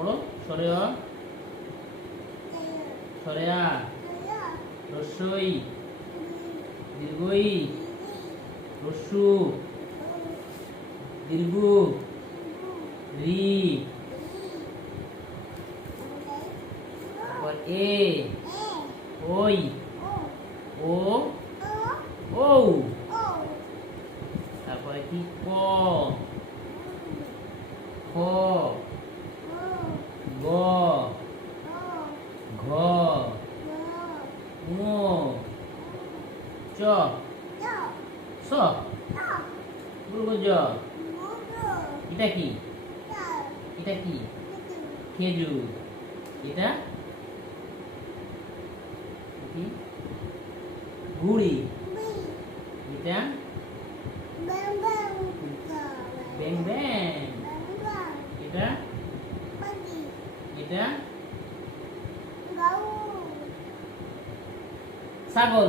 পড়ো সরে অ সরে আ রস্যই দীর্ঘই রস্যু দীর্ঘ রি তারপর এ ওই ও ও তারপরে কি ক খ গ ঘ ঙ চ স জ এটা কি এটা কি খেজুর এটা কি ঘুড়ি এটা ব্যাং ব্যাং এটা এটা ছাগল